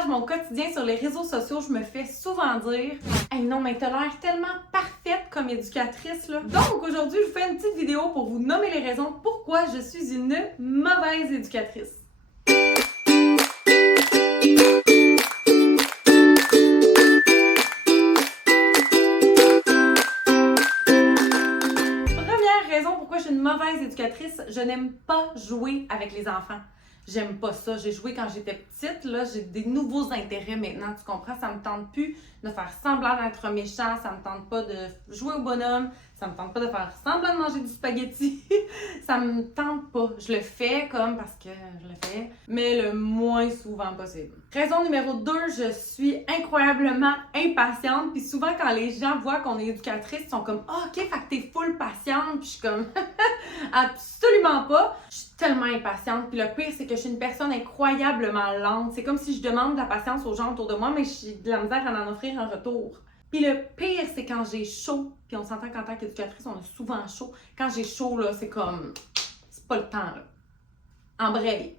partage mon quotidien sur les réseaux sociaux, je me fais souvent dire « Hey non, mais t'as l'air tellement parfaite comme éducatrice, là! » Donc aujourd'hui, je vous fais une petite vidéo pour vous nommer les raisons pourquoi je suis une mauvaise éducatrice. Pourquoi je suis une mauvaise éducatrice, je n'aime pas jouer avec les enfants. J'aime pas ça. J'ai joué quand j'étais petite, là, j'ai des nouveaux intérêts maintenant, tu comprends? Ça me tente plus de faire semblant d'être méchant, ça me tente pas de jouer au bonhomme, ça me tente pas de faire semblant de manger du spaghetti, ça me tente pas. Je le fais comme parce que je le fais, mais le moins souvent possible. Raison numéro 2, je suis incroyablement impatiente, puis souvent quand les gens voient qu'on est éducatrice, ils sont comme « Ah, ok, fait que t'es full patiente », puis je suis comme « Absolument pas ». Je suis tellement impatiente, puis le pire, c'est que je suis une personne incroyablement lente. C'est comme si je demande de la patience aux gens autour de moi, mais j'ai de la misère à en offrir en retour. Puis le pire, c'est quand j'ai chaud, puis on s'entend qu'en tant qu'éducatrice, on a souvent chaud. Quand j'ai chaud, là, c'est comme, c'est pas le temps, là. Embraye.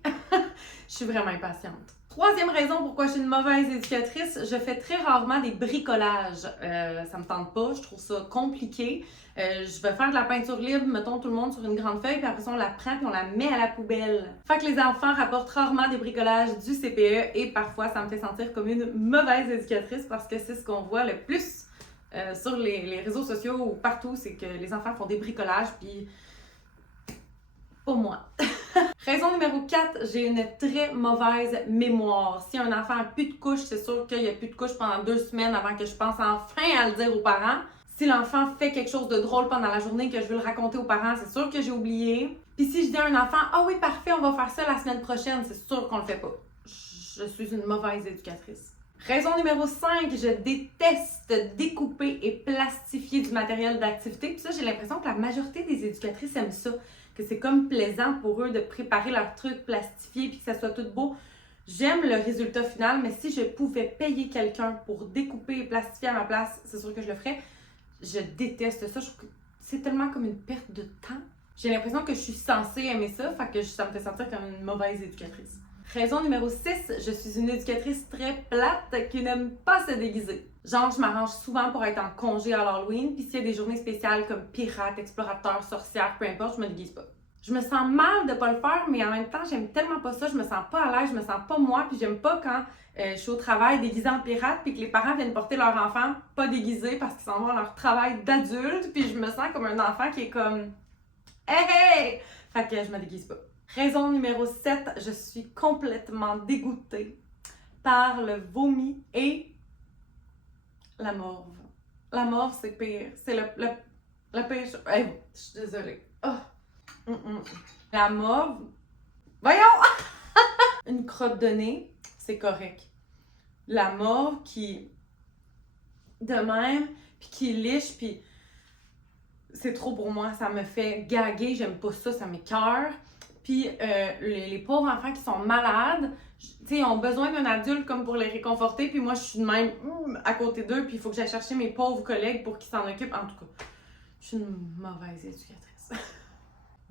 Je suis vraiment impatiente. Troisième raison pourquoi je suis une mauvaise éducatrice, je fais très rarement des bricolages. Ça me tente pas, je trouve ça compliqué. Je vais faire de la peinture libre, mettons tout le monde sur une grande feuille, puis après ça on la prend puis on la met à la poubelle. Fait que les enfants rapportent rarement des bricolages du CPE et parfois ça me fait sentir comme une mauvaise éducatrice parce que c'est ce qu'on voit le plus sur les réseaux sociaux ou partout, c'est que les enfants font des bricolages puis pas moi. Raison numéro 4, j'ai une très mauvaise mémoire. Si un enfant n'a plus de couches, c'est sûr qu'il n'y a plus de couches pendant 2 semaines avant que je pense enfin à le dire aux parents. Si l'enfant fait quelque chose de drôle pendant la journée que je veux le raconter aux parents, c'est sûr que j'ai oublié. Puis si je dis à un enfant « Ah oui, parfait, on va faire ça la semaine prochaine », c'est sûr qu'on le fait pas. Je suis une mauvaise éducatrice. Raison numéro 5, je déteste découper et plastifier du matériel d'activité. Puis ça, j'ai l'impression que la majorité des éducatrices aiment ça. Que c'est comme plaisant pour eux de préparer leurs trucs plastifiés puis que ça soit tout beau. J'aime le résultat final, mais si je pouvais payer quelqu'un pour découper et plastifier à ma place, c'est sûr que je le ferais. Je déteste ça. Je trouve que c'est tellement comme une perte de temps. J'ai l'impression que je suis censée aimer ça, fait que ça me fait sentir comme une mauvaise éducatrice. Raison numéro 6, je suis une éducatrice très plate qui n'aime pas se déguiser. Genre, je m'arrange souvent pour être en congé à l'Halloween, puis s'il y a des journées spéciales comme pirate, explorateur, sorcière, peu importe, je me déguise pas. Je me sens mal de pas le faire, mais en même temps, j'aime tellement pas ça, je me sens pas à l'aise, je me sens pas moi, puis j'aime pas quand je suis au travail déguisée en pirate, puis que les parents viennent porter leur enfant pas déguisé parce qu'ils s'en vont à leur travail d'adulte, puis je me sens comme un enfant qui est comme « Hey, hey! » Fait que je me déguise pas. Raison numéro 7, je suis complètement dégoûtée par le vomi et la morve. La morve, c'est pire. C'est le pire. Hey, je suis désolée. Oh. La morve. Voyons! Une crotte de nez, c'est correct. La morve qui, de même, puis qui liche, puis c'est trop pour moi. Ça me fait gaguer, j'aime pas ça, ça m'écoeure. Puis les pauvres enfants qui sont malades, ils ont besoin d'un adulte comme pour les réconforter. Puis moi, je suis de même à côté d'eux. Puis il faut que j'aille chercher mes pauvres collègues pour qu'ils s'en occupent. En tout cas, je suis une mauvaise éducatrice.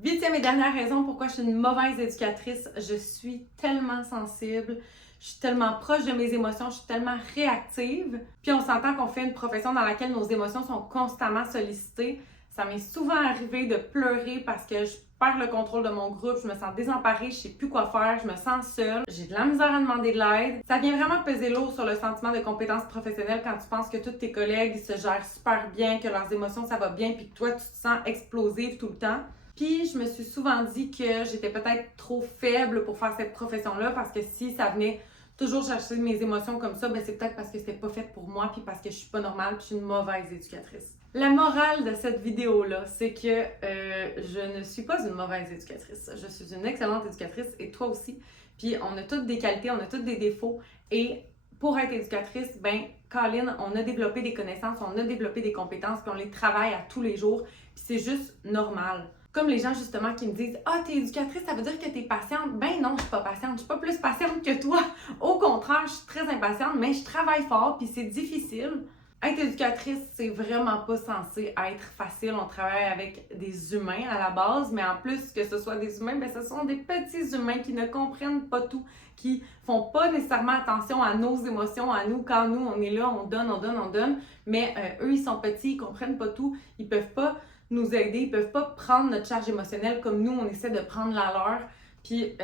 8e et dernière raison pourquoi je suis une mauvaise éducatrice. Je suis tellement sensible. Je suis tellement proche de mes émotions. Je suis tellement réactive. Puis on s'entend qu'on fait une profession dans laquelle nos émotions sont constamment sollicitées. Ça m'est souvent arrivé de pleurer parce que je perds le contrôle de mon groupe, je me sens désemparée, je sais plus quoi faire, je me sens seule, j'ai de la misère à demander de l'aide. Ça vient vraiment peser lourd sur le sentiment de compétence professionnelle quand tu penses que tous tes collègues se gèrent super bien, que leurs émotions ça va bien, puis que toi tu te sens explosive tout le temps. Puis je me suis souvent dit que j'étais peut-être trop faible pour faire cette profession-là parce que si ça venait toujours chercher mes émotions comme ça, ben c'est peut-être parce que c'était pas fait pour moi puis parce que je suis pas normale puis je suis une mauvaise éducatrice. La morale de cette vidéo-là, c'est que je ne suis pas une mauvaise éducatrice. Je suis une excellente éducatrice et toi aussi. Puis on a toutes des qualités, on a toutes des défauts et pour être éducatrice, ben Colin, on a développé des connaissances, on a développé des compétences puis on les travaille à tous les jours puis c'est juste normal. Comme les gens justement qui me disent « Ah, t'es éducatrice, ça veut dire que t'es patiente. » Ben non, je suis pas patiente. Je suis pas plus patiente que toi. Au contraire, je suis très impatiente, mais je travaille fort puis c'est difficile. Être éducatrice, c'est vraiment pas censé être facile. On travaille avec des humains à la base, mais en plus que ce soit des humains, ben ce sont des petits humains qui ne comprennent pas tout, qui font pas nécessairement attention à nos émotions, à nous. Quand nous, on est là, on donne, mais eux, ils sont petits, ils comprennent pas tout, ils peuvent pas nous aider, ils peuvent pas prendre notre charge émotionnelle comme nous, on essaie de prendre la leur. Puis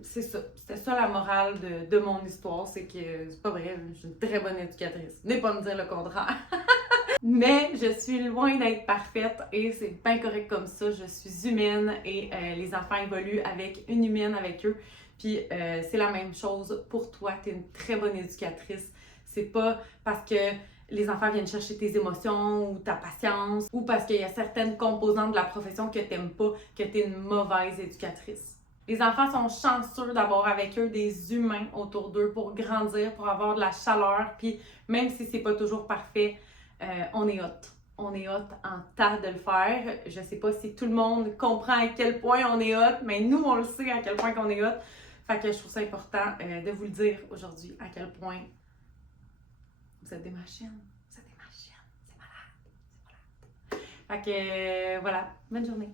c'est ça, c'était ça la morale de mon histoire, c'est que c'est pas vrai, je suis une très bonne éducatrice. N'est pas me dire le contraire. Mais je suis loin d'être parfaite et c'est bien correct comme ça. Je suis humaine et les enfants évoluent avec une humaine avec eux. Puis c'est la même chose pour toi, tu es une très bonne éducatrice. C'est pas parce que les enfants viennent chercher tes émotions ou ta patience ou parce qu'il y a certaines composantes de la profession que t'aimes pas que tu es une mauvaise éducatrice. Les enfants sont chanceux d'avoir avec eux des humains autour d'eux pour grandir, pour avoir de la chaleur. Puis même si c'est pas toujours parfait, on est hot. On est hot en tas de le faire. Je sais pas si tout le monde comprend à quel point on est hot, mais nous, on le sait à quel point qu'on est hot. Fait que je trouve ça important de vous le dire aujourd'hui à quel point vous êtes des machines. Vous êtes des machines. C'est malade. C'est malade. Fait que voilà. Bonne journée.